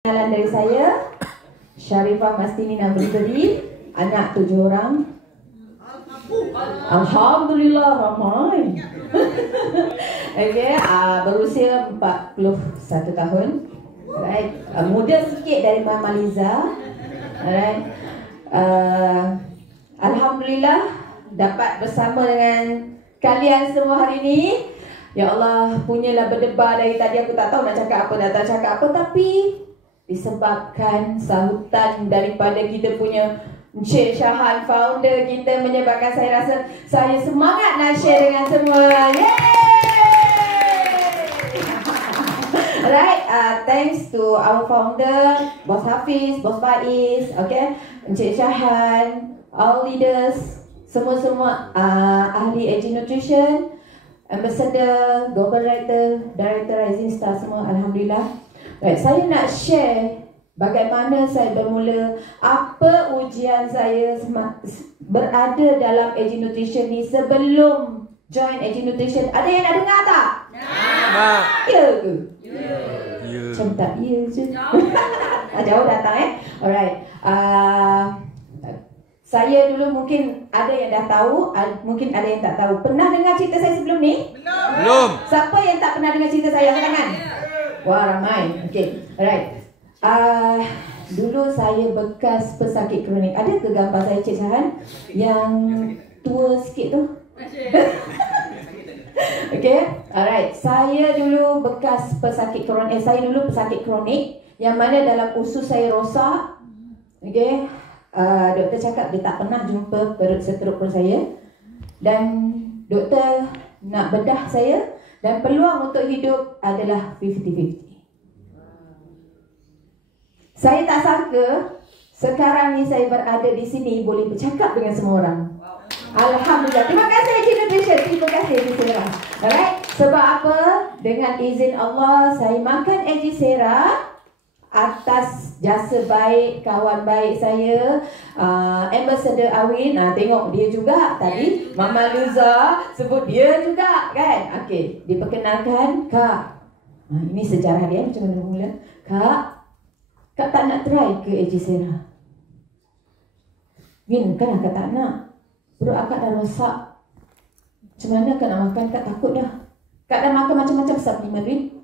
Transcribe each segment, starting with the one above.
Kenalan dari saya, Sharifah Mastini Nabri, anak 7 orang. Alhamdulillah ramai. Okay, berusia 41 tahun. Right. Muda sikit dari Mama Liza. Right. Alhamdulillah dapat bersama dengan kalian semua hari ini. Ya Allah, punyalah berdebar dari tadi, aku tak tahu nak cakap apa, tapi disebabkan sahutan daripada kita punya Encik Syahan, founder kita, menyebabkan saya rasa saya semangat nak share dengan semua. Yeay! Right, thanks to our founder, Bos Hafiz, Bos Faiz, okay, Encik Syahan, all leaders, semua ahli Aging Nutrition, Ambassador, Global Director Rising Star, semua Alhamdulillah. Right, saya nak share bagaimana saya bermula, apa ujian saya berada dalam Aging Nutrition ni sebelum join Aging Nutrition. Ada yang nak dengar tak? Nak. Ya ke? Ya. Macam tak ya je. Jauh datang Alright. Saya dulu mungkin ada yang dah tahu, mungkin ada yang tak tahu. Pernah dengar cerita saya sebelum ni? Belum. Siapa yang tak pernah dengar cerita saya? Angkat tangan. Wah, ramai. Okay, alright. Dulu saya bekas pesakit kronik. Ada ke gambar saya, Cik Syahan? Yang tua sikit tu? Okay, alright. Saya dulu bekas pesakit kronik. Saya dulu pesakit kronik yang mana dalam usus saya rosak. Okay, doktor cakap dia tak pernah jumpa seteruk perut saya. Dan doktor nak bedah saya. Dan peluang untuk hidup adalah 50-50. Saya tak sangka sekarang ni saya berada di sini boleh bercakap dengan semua orang. Alhamdulillah. Terima kasih Aging Nutrition. Terima kasih Aging Sera. Alright. Sebab apa? Dengan izin Allah saya makan Aging Sera atas jasa baik kawan baik saya, Ambassador Awin. Tengok dia juga tadi, Mama Liza sebut dia juga kan. Okey, diperkenalkan Kak. Ini sejarah dia macam mana mula. Kak tak nak try ke Aging Sera? Min, kan Kak tak nak. Perut akak dah rosak. Macam mana Kak nak makan? Kak takut dah. Kak dah makan macam-macam supplement, Win.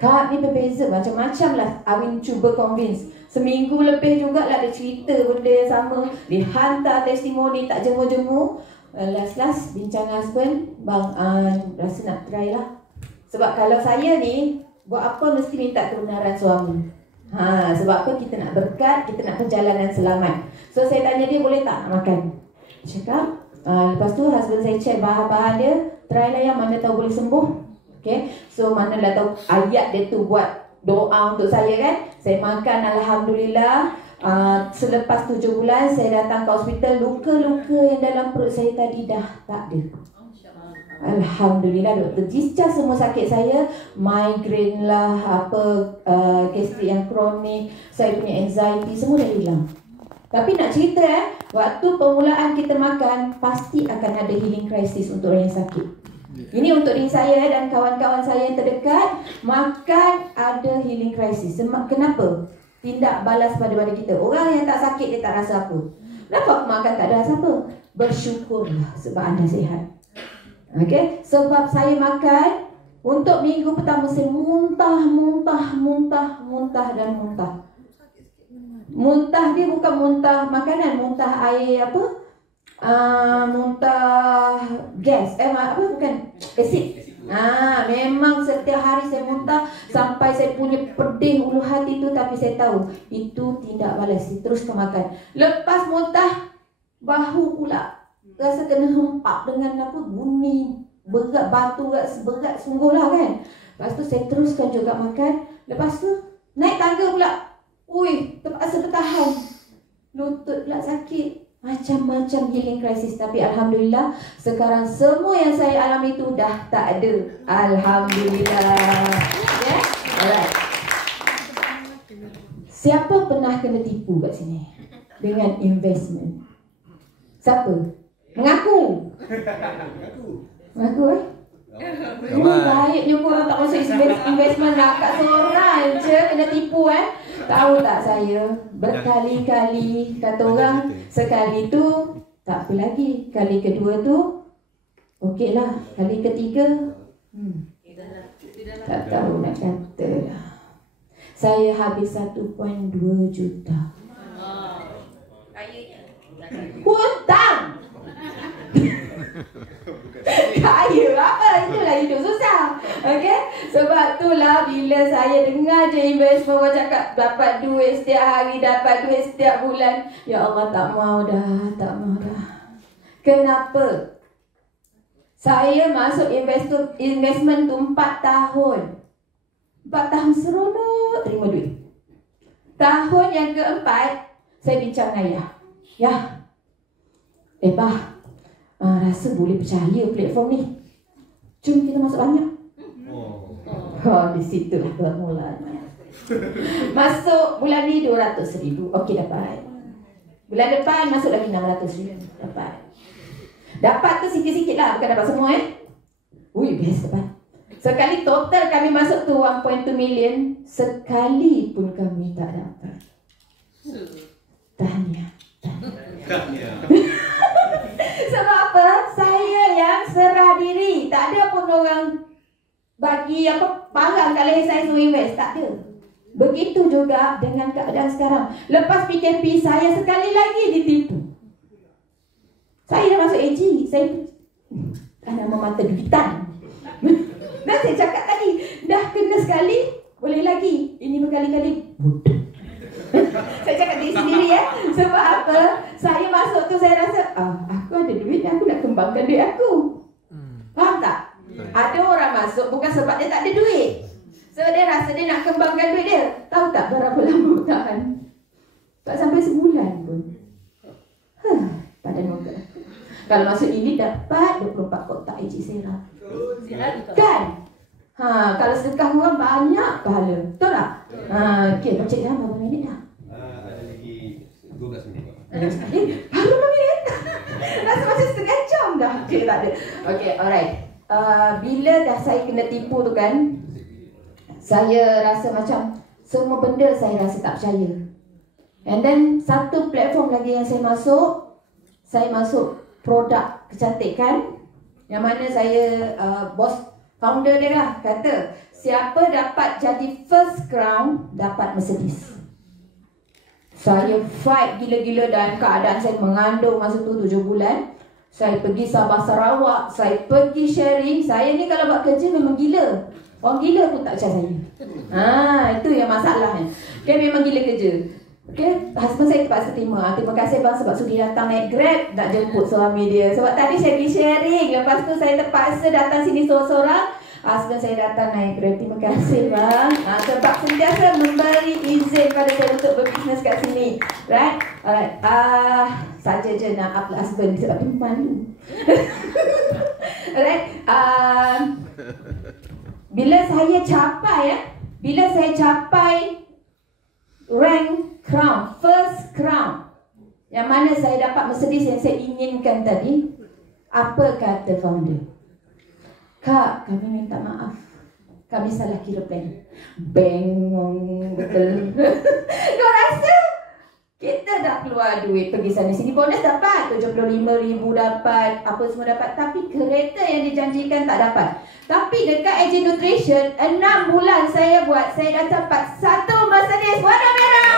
Kak ni berbeza macam-macam lah. Awin cuba convince. Seminggu lebih juga lah dia cerita benda yang sama. Dia hantar testimoni tak jemu-jemu. Last bincang husband, bang rasa nak try lah. Sebab kalau saya ni buat apa mesti minta kebenaran suami. Sebab apa? Kita nak berkat, kita nak perjalanan selamat. So saya tanya dia boleh tak nak makan. Cakap. Lepas tu husband saya check bahan-bahan dia. Try lah yang mana tahu boleh sembuh. Okay, so manalah tahu ayat dia tu buat doa untuk saya kan. Saya makan Alhamdulillah. Selepas 7 bulan saya datang ke hospital. Luka-luka yang dalam perut saya tadi dah tak ada. Alhamdulillah doktor discharge semua sakit saya. Migraine lah, gastrik yang kronik, saya punya anxiety, semua dah hilang. Tapi nak cerita waktu permulaan kita makan pasti akan ada healing crisis untuk orang yang sakit. Ini untuk diri saya dan kawan-kawan saya yang terdekat. Makan ada healing crisis. Kenapa? Tindak balas pada badan kita. Orang yang tak sakit dia tak rasa apa. Kenapa aku makan tak ada rasa apa? Bersyukurlah sebab anda sihat. Okay? Sebab saya makan, untuk minggu pertama saya muntah. Muntah dia bukan muntah makanan, muntah air apa? Muntah gas, bukan asid. Memang setiap hari saya muntah sampai saya punya pedih ulu hati tu. Tapi saya tahu itu tindak balas, terus makan. Lepas muntah, bahu pula rasa kena hempak dengan bunyi berat, batu berat sungguh lah kan. Lepas tu saya teruskan juga makan. Lepas tu naik tangga pula, terpaksa bertahan. Lutut pula sakit. Macam-macam healing crisis. Tapi Alhamdulillah sekarang semua yang saya alami itu dah tak ada. Alhamdulillah. Yeah? Alright. Siapa pernah kena tipu kat sini dengan investment? Siapa? Mengaku Baiknya korang tak masuk investment kat seorang je kena tipu Tahu tak saya berkali-kali kata orang, sekali tu tak apa lagi, kali kedua tu okey lah, kali ketiga tak tahu nak kata lah. Saya habis 1.2 juta hutang. Kaya apa? Itulah hidup susah. Okay? Sebab itulah bila saya dengar je investment orang cakap dapat duit setiap hari, dapat duit setiap bulan, ya Allah, tak mau dah. Kenapa? Saya masuk investment tu 4 tahun. 4 tahun seronok terima duit. Tahun yang keempat saya bincang dengan ayah. Ya, Bah, rasa boleh percaya platform ni. Jom kita masuk banyak. Di situlah permulaannya. Masuk bulan ni 200,000. Okey, dapat. Bulan depan masuk lagi 600,000. Dapat tu sikit-sikit lah, bukan dapat semua Ui, best dapat. Sekali total kami masuk tu 1.2 million, sekali pun kami tak dapat. Tahniah. Sebab apa? Saya yang serah diri. Tak ada pun orang bagi parang kat leher saya suruh invest. Tak ada. Begitu juga dengan keadaan sekarang. Lepas PKP saya sekali lagi ditipu. Saya dah masuk AG. Saya nama mata duitan. Dan saya cakap tadi, dah kena sekali, boleh lagi. Ini berkali-kali. Bodoh. Saya cakap diri sendiri Sebab apa? Saya masuk tu saya rasa aku ada duit, aku nak kembangkan duit aku. Faham tak? Ada orang masuk bukan sebab dia tak ada duit, so dia rasa dia nak kembangkan duit dia. Tahu tak berapa lama tahan? Tak sampai sebulan pun. Pada noga. Kalau masuk ini dapat 24 kotak AG Sera. Kan? Kalau sedekah orang banyak pahala. Betul tak? Okey, baca dah berapa minit dah? Ada lagi 12 minit. Baru berapa minit? Rasa macam setengah jam dah. Okey, tak ada. Okey, alright. Bila dah saya kena tipu tu kan, saya rasa macam semua benda saya rasa tak percaya. And then satu platform lagi yang saya masuk produk kecantikan, yang mana saya founder dia lah kata, siapa dapat jadi first crown dapat Mercedes. Saya fight gila-gila dan keadaan saya mengandung masa tu 7 bulan. Saya pergi Sabah Sarawak, saya pergi sharing. Saya ni kalau buat kerja memang gila. Orang gila pun tak percaya saya. Itu yang masalahnya. Okay, memang gila kerja. Okay, husband saya terpaksa terima. Terima kasih bang sebab sudi datang naik Grab nak jemput suami dia. Sebab tadi saya pergi sharing, lepas tu saya terpaksa datang sini seorang-seorang. Husband saya datang naik Grab. Terima kasih bang. Sebab sentiasa memberi izin pada saya untuk berbisnes kat sini. Right? Alright. Saja je nak up husband sebab dia malu. Alright. Bila saya capai rank crown, first crown, yang mana saya dapat Mercedes yang saya inginkan tadi, apa kata founder? Kak, kami minta maaf, kami salah kira plan. Bengong betul. Kau rasa kita dah keluar duit pergi sana sini, bonus dapat 75,000 dapat, apa semua dapat, tapi kereta yang dijanjikan tak dapat. Tapi dekat AG Nutrition 6 bulan saya buat, saya dah dapat 1 Mercedes warna merah.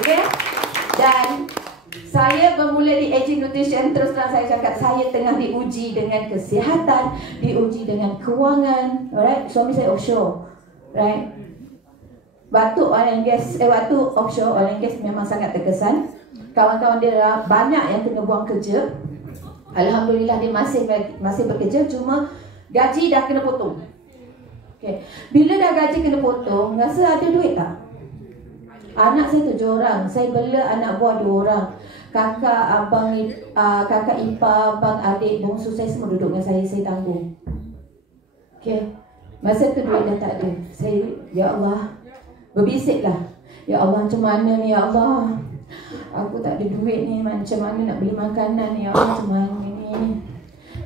Okay? Dan saya bermula di AG Nutrition, terus terang saya cakap, saya tengah diuji dengan kesihatan, diuji dengan kewangan. Alright, suami saya offshore. Right? Waktu oil and gas, waktu offshore oil and gas memang sangat terkesan. Kawan-kawan dia banyak yang kena buang kerja. Alhamdulillah dia masih bekerja, cuma gaji dah kena potong. Okay. Bila dah gaji kena potong, rasa ada duit tak? Anak saya 7 orang, saya bela anak buah 2 orang. Kakak, abang, kakak ipar, abang, adik, bongsu saya semua duduk dengan saya tanggung. Okay. Masa tu duit dah tak ada. Saya, ya Allah, berbisiklah. Ya Allah, macam mana ni ya Allah? Aku tak ada duit ni, macam mana nak beli makanan ni ya Allah, macam mana ni?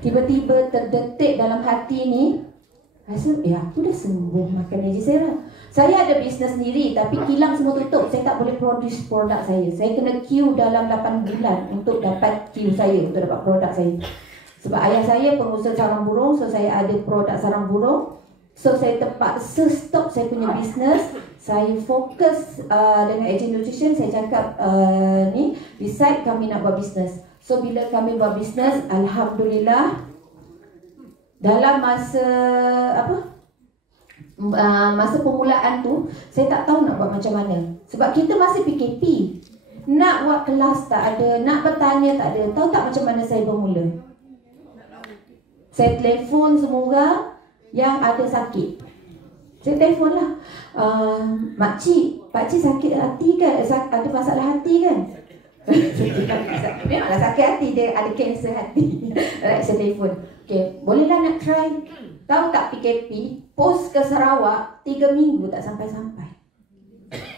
tiba-tiba terdetik dalam hati ni, rasa aku dah sembuh makan Agisera. Saya ada bisnes sendiri tapi kilang semua tutup. Saya tak boleh produce produk saya. Saya kena queue dalam 8 bulan untuk dapat queue saya, untuk dapat produk saya. Sebab ayah saya pengusaha sarang burung, so saya ada produk sarang burung. So saya terpaksa stop saya punya bisnes. Saya fokus dengan Agent Nutrition. Saya cakap decide kami nak buat bisnes. So bila kami buat bisnes, alhamdulillah dalam masa masa permulaan tu saya tak tahu nak buat macam mana. Sebab kita masih PKP. Nak buat kelas tak ada, nak bertanya tak ada. Tahu tak macam mana saya bermula? Saya telefon semua orang yang ada sakit. Saya telefon lah, Makcik sakit hati kan? Ada masalah hati kan? Memanglah sakit hati, dia ada kanser hati. Right, saya telefon, okay, bolehlah nak try. Tahu tak PKP, post ke Sarawak 3 minggu tak sampai-sampai.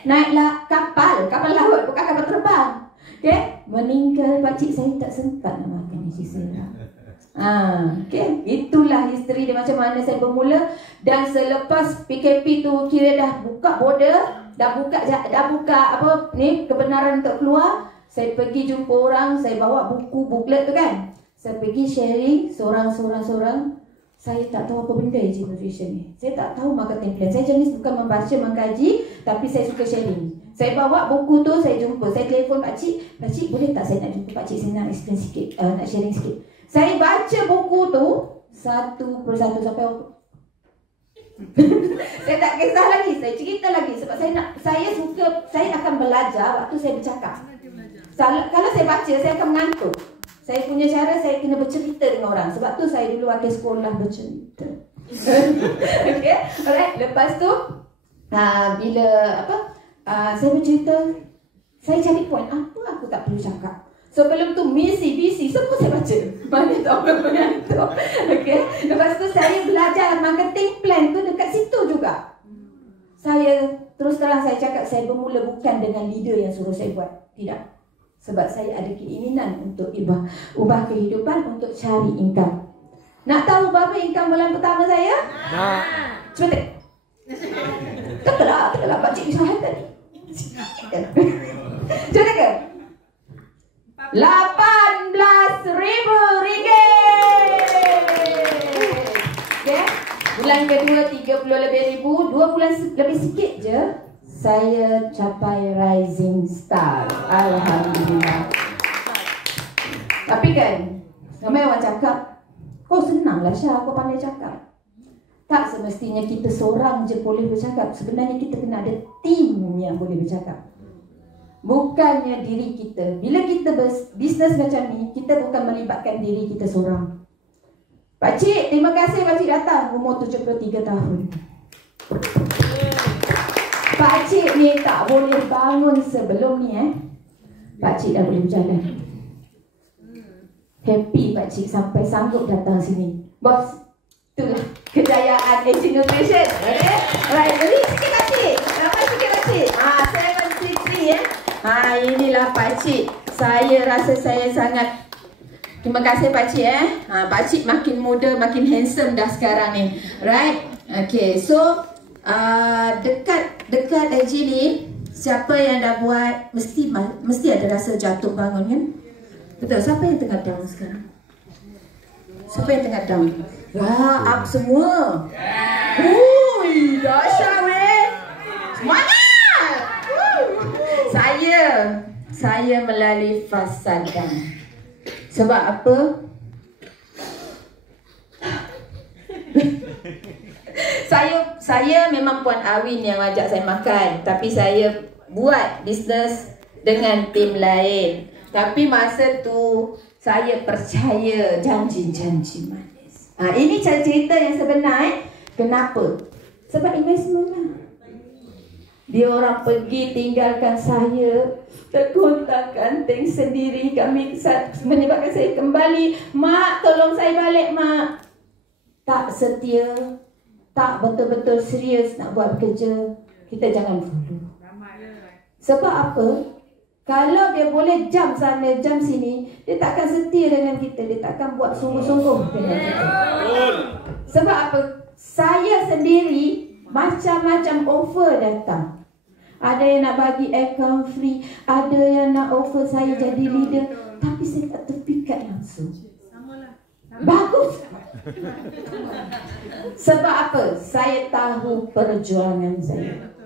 Naiklah kapal laut, bukan kapal terbang. Okay, meninggal pakcik, saya tak sempat nak makan Agisera. Okay, itulah history dia macam mana saya bermula. Dan selepas PKP tu kira dah buka border, dah buka apa ni, kebenaran untuk keluar, saya pergi jumpa orang, saya bawa buku booklet tu kan. Saya pergi sharing seorang. Saya tak tahu apa benda Agent Nutrition ni. Saya tak tahu marketing plan. Saya jenis bukan membaca, mengkaji, tapi saya suka sharing. Saya bawa buku tu, saya jumpa, saya telefon pakcik, boleh tak saya nak jumpa pakcik, saya nak explain sikit, nak sharing sikit. Saya baca buku tu satu persatu sampai saya tak kisah lagi, saya cerita lagi sebab saya akan belajar waktu saya bercakap. Kalau saya baca, saya akan mengantuk. Saya punya cara, saya kena bercerita dengan orang. Sebab tu saya dulu wakil sekolah bercerita. Okay, alright. Lepas tu bila saya bercerita, saya cari point apa aku tak perlu cakap. Sebelum tu misi, visi, semua saya baca. Mana tahu apa yang tu. Okay. Lepas tu saya belajar marketing plan tu dekat situ juga. Saya terus terang saya cakap, saya bermula bukan dengan leader yang suruh saya buat. Tidak. Sebab saya ada keinginan untuk ubah kehidupan, untuk cari income. Nak tahu berapa income bulan pertama saya? Nak. Cuba tengok. Telah pakcik usaha tadi. Cuba tengok. RM18,000. Okay. Bulan kedua 30 lebih ribu. 2 bulan lebih sikit je saya capai rising star. Alhamdulillah. Tapi kan ramai orang cakap, kau senanglah Syah, kau pandai cakap. Tak semestinya kita seorang je boleh bercakap. Sebenarnya kita kena ada tim yang boleh bercakap. Bukannya diri kita. Bila kita bisnes macam ni, kita bukan melibatkan diri kita seorang. Pakcik, terima kasih pakcik datang. Umur 73 tahun. Pakcik ni tak boleh bangun sebelum ni pakcik dah boleh berjalan. Happy pakcik sampai sanggup datang sini. Bos, itulah kejayaan Agent Nutrition. Okay? Right, beri sikit pakcik. Dapat sikit pakcik. 733 inilah pakcik. Saya rasa saya sangat terima kasih pakcik pakcik makin muda, makin handsome dah sekarang ni. Right? Okay, so dekat AG ni, siapa yang dah buat mesti ada rasa jatuh bangun kan? Betul. Siapa yang tengah down sekarang? Siapa yang tengah down? Up semua. Ui, dahsyat weh. Semangat. Saya melalui fasa down. Sebab apa? Saya memang Puan Awin yang ajak saya makan, tapi saya buat bisnes dengan tim lain. Tapi masa tu saya percaya janji-janji manis. Ini cerita yang sebenar. Kenapa? Sebab investment lah. Dia orang pergi tinggalkan saya, tergonta-ganting sendiri. Kami menyebabkan saya kembali. Mak, tolong saya balik mak. Tak setia, tak betul-betul serius nak buat kerja, kita jangan follow. Sebab apa? Kalau dia boleh jam sana, jam sini, dia takkan setia dengan kita. Dia takkan buat sungguh-sungguh dengan kita. Sebab apa? Saya sendiri macam-macam offer datang. Ada yang nak bagi account free, ada yang nak offer saya jadi leader, tapi saya tak terpikat langsung. Bagus. Sebab apa? Saya tahu perjuangan saya.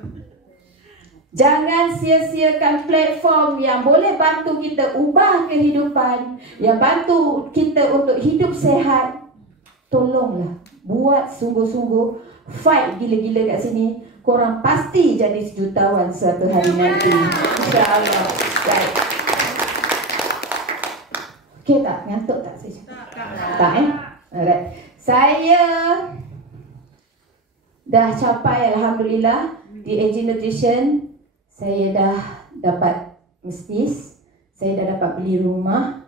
Jangan sia-siakan platform yang boleh bantu kita ubah kehidupan, yang bantu kita untuk hidup sehat. Tolonglah buat sungguh-sungguh, fight gila-gila kat sini. Korang pasti jadi jutawan suatu hari nanti, insya-Allah. Baik. Okey tak? Ngantuk tak saya? Tak Alright. Saya dah capai alhamdulillah di AG Nutrition. Saya dah dapat bisnis, saya dah dapat beli rumah,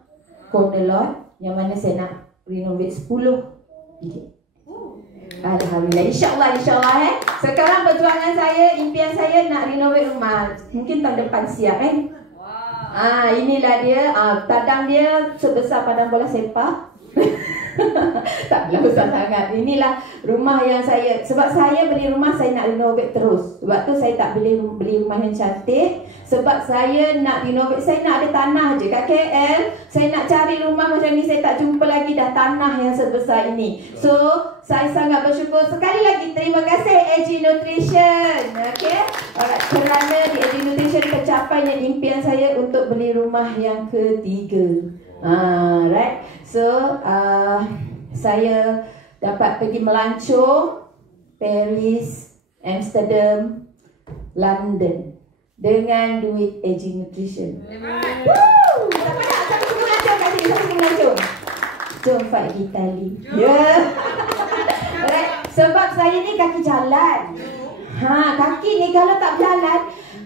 corner lot, yang mana saya nak renovate 10 bilik. Alhamdulillah, insyaAllah. Sekarang perjuangan saya, impian saya nak renovate rumah. Mungkin tahun depan siap inilah dia, padang dia sebesar padang bola sepak. Taklah besar sangat. Inilah rumah yang saya, sebab saya beli rumah, saya nak renovate terus. Sebab tu saya tak beli rumah yang cantik. Sebab saya nak renovate, saya nak ada tanah je kat KL. Saya nak cari rumah macam ni, saya tak jumpa lagi dah tanah yang sebesar ini. So saya sangat bersyukur. Sekali lagi terima kasih AG Nutrition, kerana di AG Nutrition tercapainya impian saya untuk beli rumah yang ketiga. Right. So saya dapat pergi melancong Paris, Amsterdam, London dengan duit AG Nutrition. Siapa nak? Siapa semua melancong kat sini? Siapa semua melancong? Jom fight Itali. Right. Sebab saya ni kaki jalan. Kaki ni kalau tak berjalan,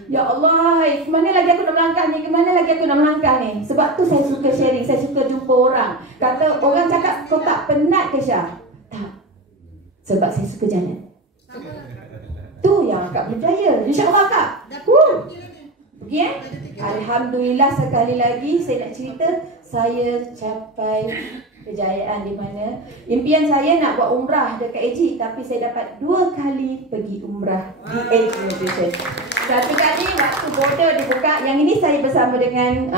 ya Allah, kemana lagi aku nak melangkah ni? Kemana lagi aku nak melangkah ni? Sebab tu saya suka sharing, saya suka jumpa orang. Kata orang cakap, kau tak penat ke Syah? Tak. Sebab saya suka jalan. Tu yang Kak berjaya. InsyaAllah Kak. Pergi Alhamdulillah, sekali lagi saya nak cerita, saya capai kejayaan di mana impian saya nak buat umrah dekat AG, tapi saya dapat 2 kali pergi umrah di AG Nutrition. Satu kali waktu border dibuka, yang ini saya bersama dengan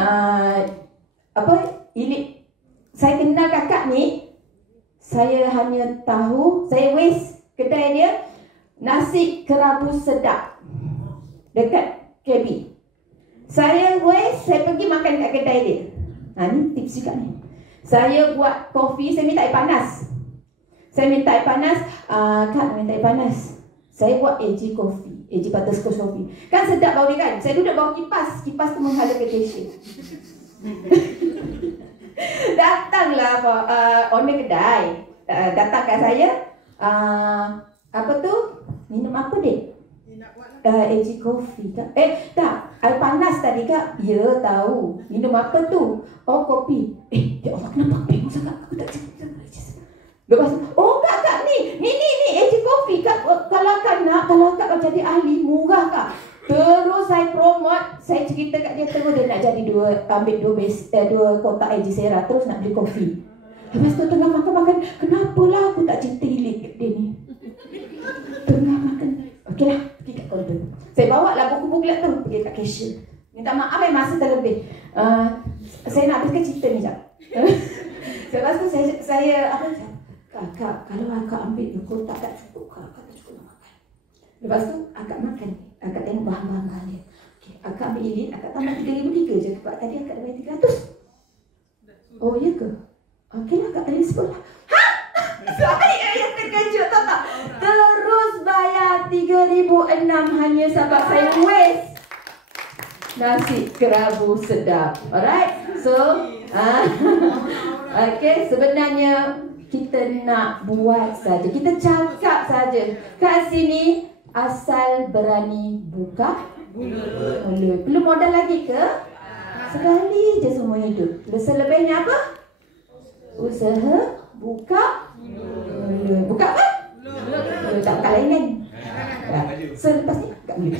ini saya kenal kakak ni. Saya hanya tahu, saya waste kedai dia nasi kerabu sedap dekat KB. Saya waste, saya pergi makan kat kedai dia. Ni tips juga ni. Saya buat kopi, saya minta air panas. Saya minta air panas, Kak minta air panas. Saya buat AG Coffee, AG Butterscotch Coffee. Kan sedap bau dia kan? Saya duduk bawah kipas, kipas tu menghala ke cashier. Datanglah owner kedai, datang kat saya, apa tu? Minum apa dek? AG Coffee tak? Tak, air panas tadi Kak. Ya tahu. Minum apa tu? Oh kopi. Ya Allah, kenapa bingung sangat? Aku tak cerita. Lepas tu, oh Kak ni AG Coffee Kak. Kalau Kak nak, kalau Kak jadi ahli, murah Kak. Terus saya promote, saya cerita kat dia, terus dia nak jadi dua kotak AG Sera, terus nak beli kopi. Lepas tu tengah makan, kenapalah aku tak cerita ilik dia ni. Tengah makan, okeylah, pergi kat counter. Saya bawa lah buku-buku tu, pergi kat cashier. Minta maaf masa terlebih. Saya nak habiskan cerita ni sekejap. Lepas tu saya apa cakap? Kak, kalau akak ambil kotak tak cukup, Kak tak cukup nak makan. Lepas tu akak makan, akak tengok bahan-bahan dia. Okey, akak ambil ini, akak tambah 3,003 je. Sebab tadi akak bayar 300. Oh ya ke? Okeylah, akak tadi sebut lah. Saya yang terkejut, tahu tak? Terus bayar 3,006 hanya sebab saya waste nasi kerabu sedap. Alright? So, okay, sebenarnya kita nak buat saja, kita cakap saja. Kat sini asal berani buka mulut. Perlu modal lagi ke? Sekali je semua hidup. Selebihnya apa? Usaha buka mulut. Buka apa? Tak buka lain kan? So lepas ni buka mulut.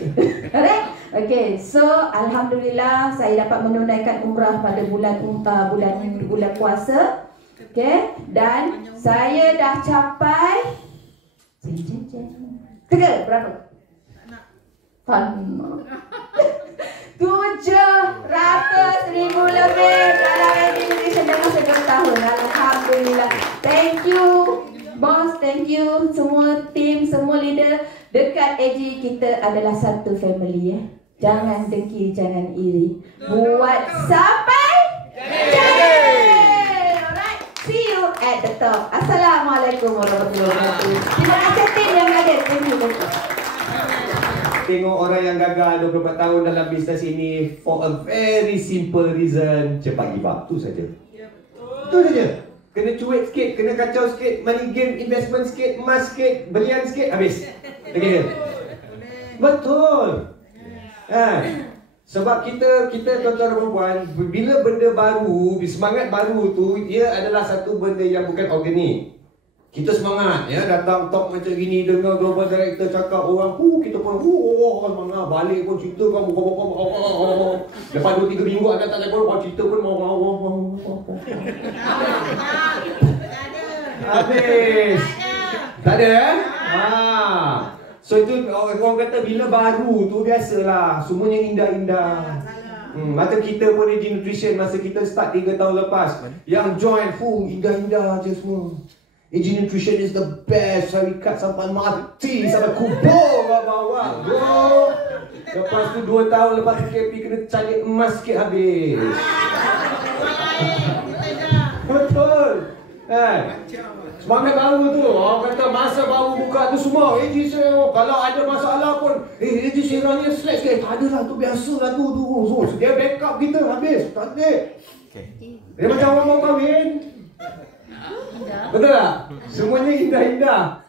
Alright? Okay, so alhamdulillah saya dapat menunaikan umrah pada bulan puasa. Okay, dan saya dah capai berapa? 700,000 lebih dalam education dalam 1 tahun. Alhamdulillah. Thank you boss, thank you semua tim, semua leader. Dekat AG kita adalah satu family ya. Jangan dengki, jangan iri. Buat sampai jadi. Alright, see you at the top. Assalamualaikum warahmatullahi wabarakatuh. Terima kasih tim yang ada. Thank you. Tengok orang yang gagal 24 tahun dalam bisnes ini for a very simple reason. Cepat give up. Tu saja. Tu saja. Kena cuek sikit, kena kacau sikit, money game, investment sikit, emas sikit, belian sikit, habis. Okay. Betul. Sebab kita tuan-tuan dan puan, bila benda baru, semangat baru tu, ia adalah satu benda yang bukan organik. Kita semangat ya, datang talk macam gini, dengar global director cakap orang, kita pun semangat, balik pun cerita kan, lepas 2-3 minggu akan tak telefon, cerita pun habis. Tak ada so itu orang kata bila baru tu biasalah, semuanya indah-indah. Macam kita pun AG Nutrition masa kita start 3 tahun lepas, yang join indah-indah je semua. AG Nutrition is the best. Saya ikat sampai mati, sampai kubur kat bawah. Bro. Lepas tu 2 tahun lepas PKP kena cari emas sikit habis. Betul. Semangat baru tu. Orang kata masa baru buka tu semua AG saya, kalau ada masalah pun AG saya ni slack sikit. Tak adalah tu, biasalah tu. So, dia backup kita habis. Tak ada. Dia macam orang mau kahwin. Betul tak? Semuanya indah-indah.